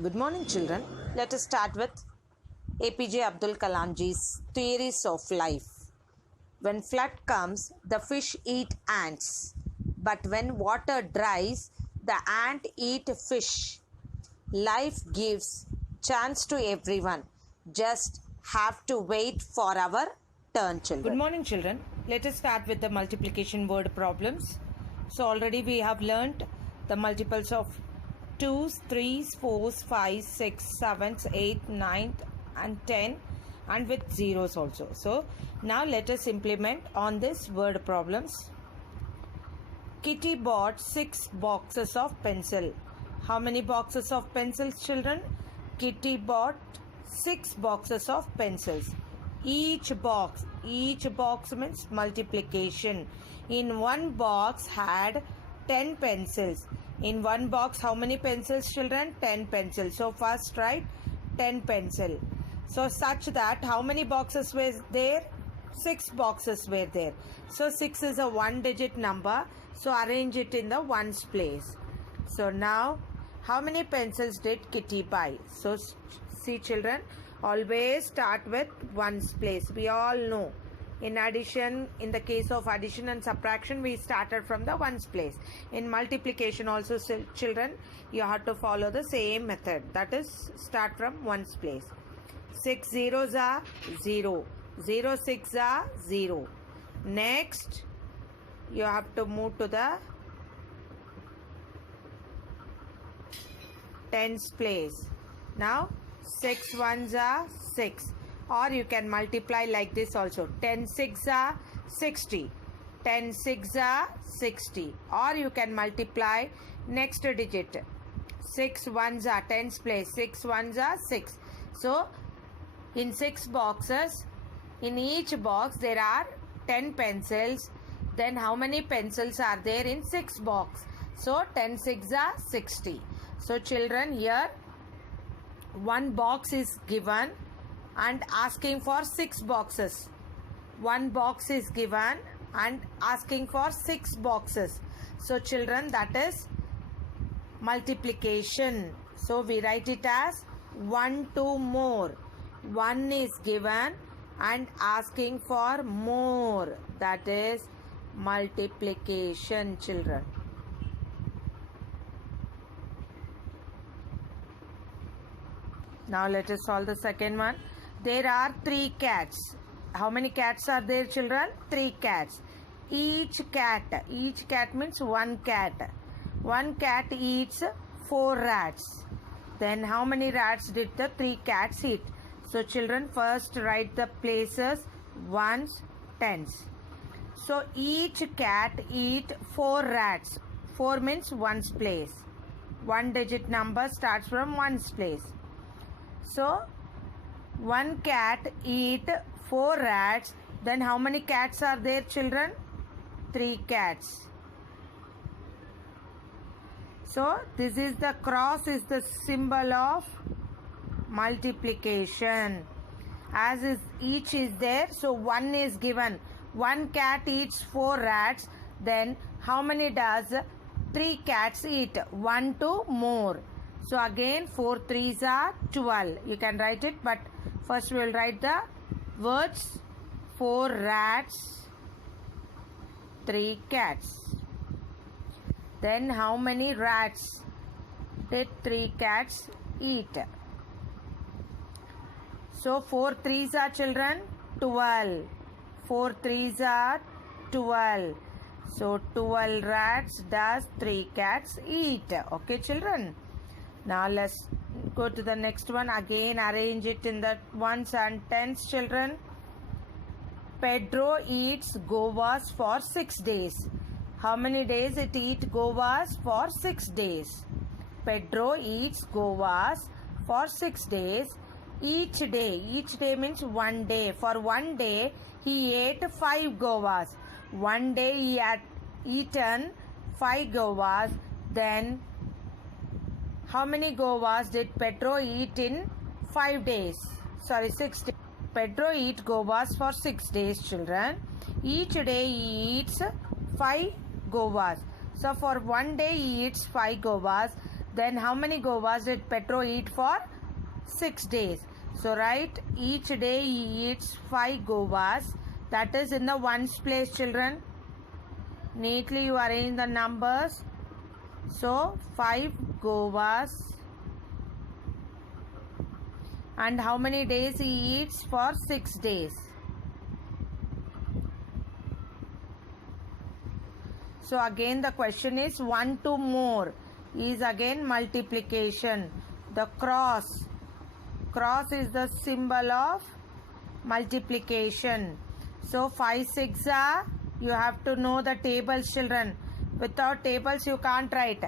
Good morning, children. Let us start with APJ Abdul Kalamji's theories of life. When flood comes, the fish eat ants, but when water dries, the ant eat fish. Life gives chance to everyone. Just have to wait for our turn, children. Good morning, children. Let us start with the multiplication word problems. So already we have learnt the multiples of 2s, 3s, 4s, 5s, 6s, 7s, 8, 9 and 10 and with zeros also. So now let us implement on this word problems. Kitty bought 6 boxes of pencil. How many boxes of pencils, children? Kitty bought 6 boxes of pencils. Each box means multiplication. In one box had 10 pencils. In one box, how many pencils, children? 10 pencils. So first write 10 pencil. So such that how many boxes were there? 6 boxes were there. So 6 is a 1-digit number. So arrange it in the ones place. So now how many pencils did Kitty buy? So see, children, always start with ones place. We all know. In addition, in the case of addition and subtraction, we started from the ones place. In multiplication also, children, you have to follow the same method. That is, start from ones place. 6 zeros are 0. 0 6 are 0. Next, you have to move to the tens place. Now, 6 ones are 6. Or you can multiply like this also. 10 6 are 60. 10 6 are 60. Or you can multiply next digit. 6 ones are tens place. 6 ones are 6. So in 6 boxes, in each box there are 10 pencils. Then how many pencils are there in 6 box? So 10 6 are 60. So children, here one box is given and asking for 6 boxes. One box is given and asking for 6 boxes. So children, that is multiplication. So we write it as 1 2 more. 1 is given and asking for more. That is multiplication, children. Now let us solve the second one. There are 3 cats. How many cats are there, children? 3 cats. Each cat means one cat. One cat eats 4 rats. Then how many rats did the 3 cats eat? So children, first write the places, ones, tens. So each cat eat 4 rats. 4 means ones place. 1-digit number starts from ones place. So one cat eat 4 rats. Then how many cats are there, children? 3 cats. So this is the cross is the symbol of multiplication. As is each is there, so 1 is given. One cat eats 4 rats. Then how many does 3 cats eat? 1 2 more. So again 4 3s are 12. You can write it, but first we will write the words. 4 rats, 3 cats. Then how many rats did 3 cats eat? So 4 3s are, children, 12. 4 3s are 12. So 12 rats does 3 cats eat. Okay, children. Now let's go to the next one. Again arrange it in the ones and tens, children. Pedro eats guavas for 6 days. How many days it eats guavas? For 6 days. Pedro eats guavas for 6 days. Each day means one day. For one day he ate 5 guavas. One day he had eaten 5 guavas. Then how many guavas did Pedro eat in 5 days? 6 days. Pedro eats guavas for 6 days, children. Each day he eats 5 guavas. So for one day he eats 5 guavas. Then how many govas did Petro eat for 6 days? So write each day he eats 5 govas. That is in the ones place, children. Neatly you arrange the numbers. So 5 govas. And how many days he eats? For 6 days. So again the question is 1 to more is again multiplication. The cross is the symbol of multiplication. So 5 6 are, you have to know the tables, children. Without tables you can't write.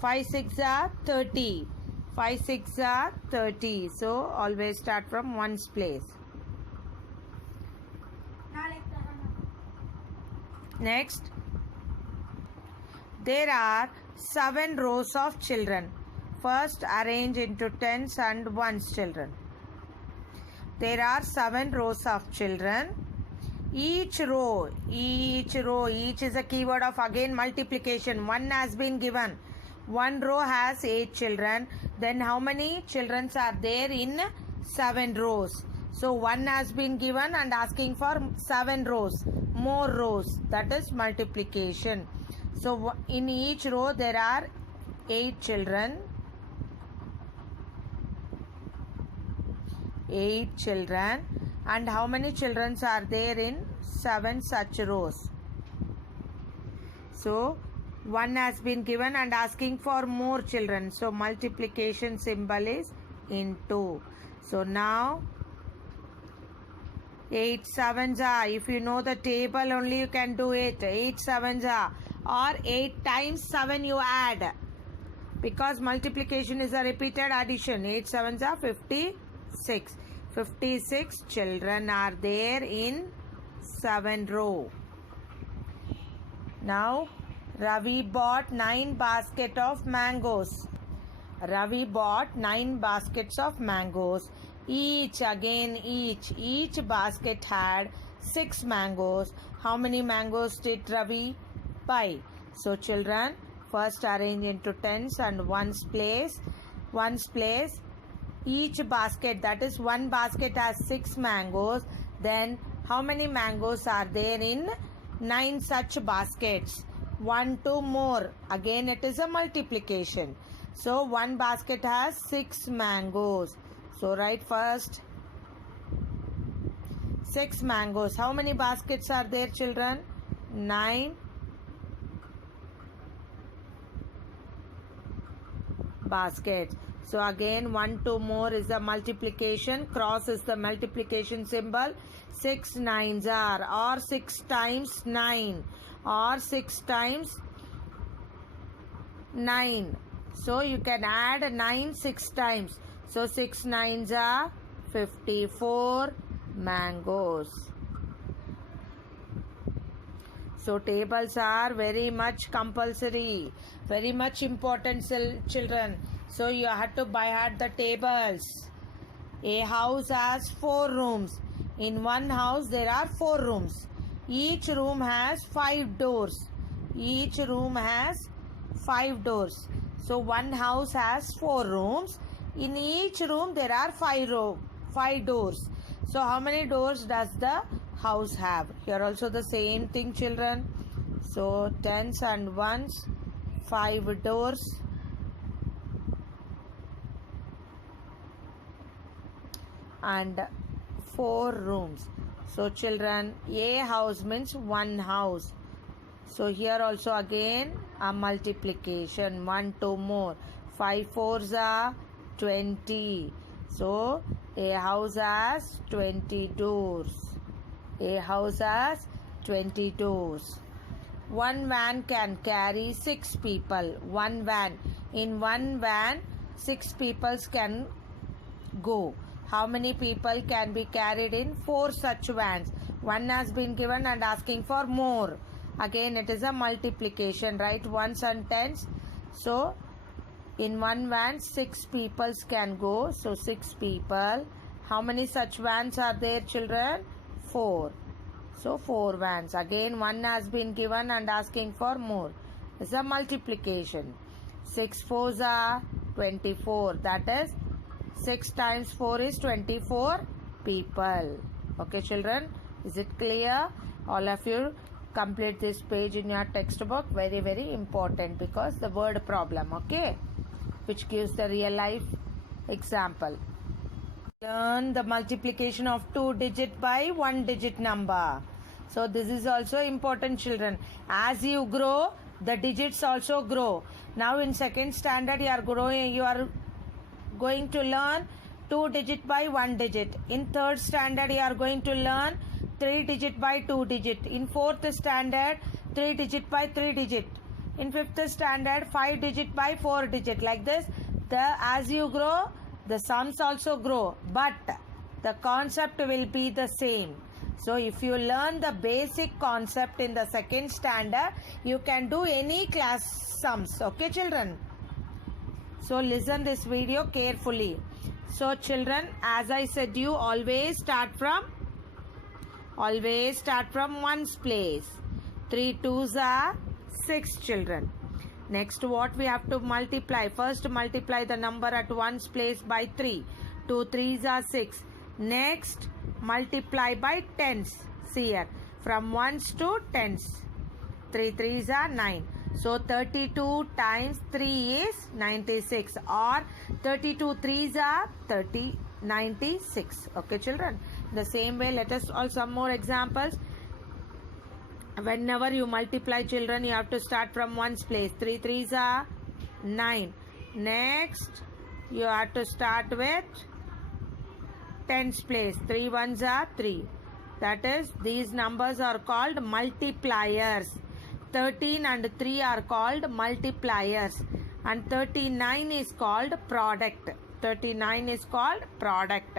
5 6 are 30. 5 6 are 30. So always start from ones place. Next, there are 7 rows of children. First arrange into tens and ones, children. There are 7 rows of children. Each row, each is a keyword of again multiplication. 1 has been given. 1 row has 8 children. Then how many children are there in 7 rows? So 1 has been given and asking for 7 rows. More rows. That is multiplication. So in each row there are 8 children. 8 children. And how many children are there in 7 such rows? So 1 has been given and asking for more children. So multiplication symbol is into. So now 8 sevens are, if you know the table only you can do it. 8 sevens are, or 8 times 7 you add, because multiplication is a repeated addition. 8 sevens are 56. 56 children are there in 7 row. Now Ravi bought 9 baskets of mangoes. Ravi bought 9 baskets of mangoes. Each basket had 6 mangoes. How many mangoes did Ravi buy? So children, first arrange into tens and ones place. Each basket, that is 1 basket has 6 mangoes. Then how many mangoes are there in 9 such baskets? 1 to more. Again it is a multiplication. So 1 basket has 6 mangoes. So write first 6 mangoes. How many baskets are there, children? 9 baskets. So again 1 to more is the multiplication. Cross is the multiplication symbol. 6 nines are, or 6 times 9, or 6 times 9. So you can add 9 6 times. So 6 nines are 54 mangoes. So tables are very much compulsory, very much important, children. So you have to by heart the tables. A house has 4 rooms. In one house there are 4 rooms. Each room has 5 doors. Each room has 5 doors. So one house has 4 rooms. In each room there are 5 doors. So how many doors does the house have? Here also the same thing, children. So tens and ones, 5 doors. And 4 rooms. So children, a house means one house. So here also again a multiplication. 1 to more. 5 fours are 20. So a house has 20 doors. A house has 20 doors. One van can carry 6 people. One van. In one van 6 people can go. How many people can be carried in 4 such vans? 1 has been given and asking for more. Again it is a multiplication, right? Ones and tens. So in one van 6 people can go. So 6 people. How many such vans are there, children? 4. So 4 vans. Again 1 has been given and asking for more. It's a multiplication. 6 4s are 24. That is 6 times 4 is 24 people. Okay, children, is it clear? All of you complete this page in your textbook. Very, very important because the word problem, okay, which gives the real life example. Learn the multiplication of 2 digit by 1 digit number. So this is also important, children. As you grow, the digits also grow. Now in second standard you are going to learn 2 digit by 1 digit. In third standard you are going to learn 3 digit by 2 digit. In fourth standard 3 digit by 3 digit. In fifth standard 5 digit by 4 digit. Like this, as you grow, the sums also grow, but the concept will be the same. So if you learn the basic concept in the second standard, you can do any class sums. Okay, children? So listen this video carefully. So children, as I said, you always start from ones place. 3 2s are 6, children. Next, what we have to multiply? First, multiply the number at ones place by 3. 2 3s are 6. Next, multiply by tens. See here, from ones to tens. 3 3s are 9. So 32 times 3 is 96, or 32 3s are 96. Okay, children. The same way, let us all some more examples. Whenever you multiply, children, you have to start from ones place. 3 3s are 9. Next, you have to start with tens place. 3 1s are 3. That is, these numbers are called multipliers. 13 and 3 are called multipliers. And 39 is called product. 39 is called product.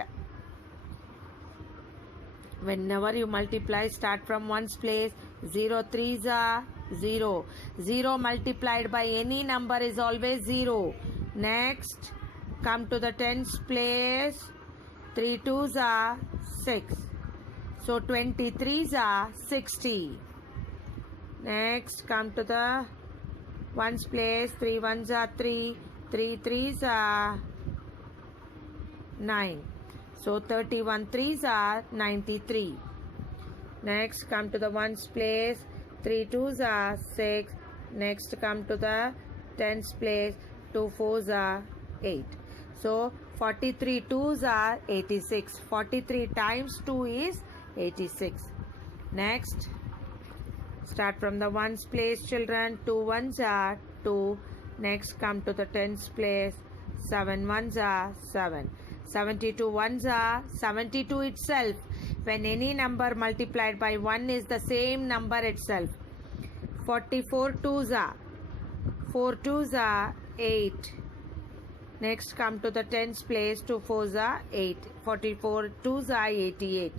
Whenever you multiply, start from ones place. 0 3s are 0. 0 multiplied by any number is always 0. Next, come to the tens place. 3 2s are 6. So 23s are 60. Next, come to the ones place. 3 1s are 3. 3 3s are 9. So 31 3s are 93. Next, come to the ones place. 3 2s are 6. Next, come to the tens place. 2 4s are 8. So 43 2s are 86. 43 times 2 is 86. Next, start from the ones place, children. 2 1s are 2. Next, come to the tens place. 7 1s are 7. 72 1s are 72 itself. When any number multiplied by 1 is the same number itself. 44 2s are 4 2s are 8. Next, come to the tens place. 2 4s are 8. 44 2s are 88.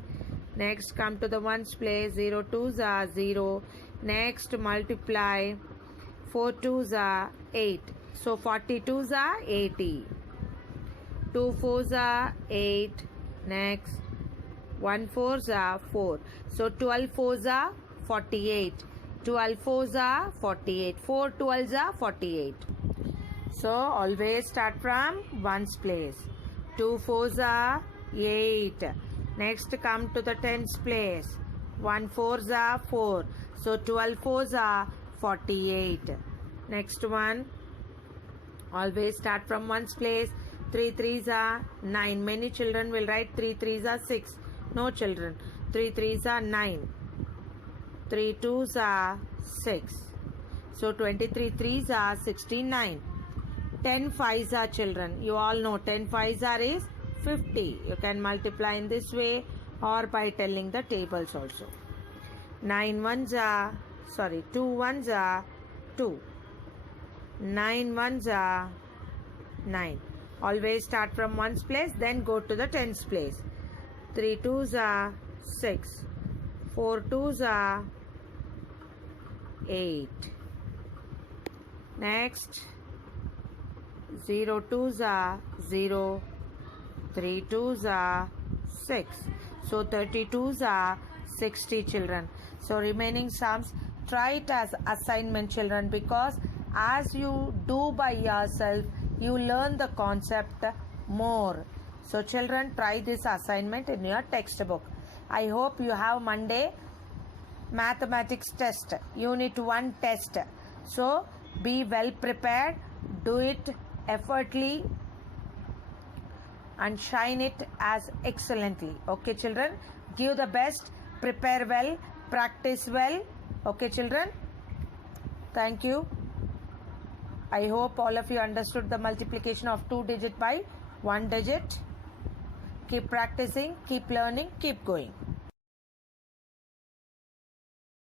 Next, come to the ones place. 0 2s are 0. Next, multiply. 4 2s are 8. So 42s are 80. 2 4s are 8. Next, 1 4s are 4. So 12 4s are 48. 12 4s are 48. 4 12s are 48. So always start from ones place. 2 4s are 8. Next, come to the tens place. 1 4s are 4. So 12 4s are 48. Next one, always start from ones place. 3 3s are 9. Many children will write 3 3s are 6. No, children. 3 3s are 9. 3 2s are 6. So 23 3s are 69. 10 5s are, children. You all know 10 5s are is 50. You can multiply in this way or by telling the tables also. 9 1s are, 2 1s are 2. 9 1s are 9. Always start from ones place, then go to the tens place. 3 2s are 6. 4 2s are 8. Next, 0 2s are 0. 3 2s are 6. So 32s are 60, children. So remaining sums, try it as assignment, children, because As you do by yourself, you learn the concept more. So children, try this assignment in your textbook. I hope you have Monday mathematics test, unit 1 test. So be well prepared, do it effortly and shine it as excellently. Okay children, give the best, prepare well, practice well. Okay children, thank you. I hope all of you understood the multiplication of 2 digit by 1 digit. Keep practicing, keep learning, keep going.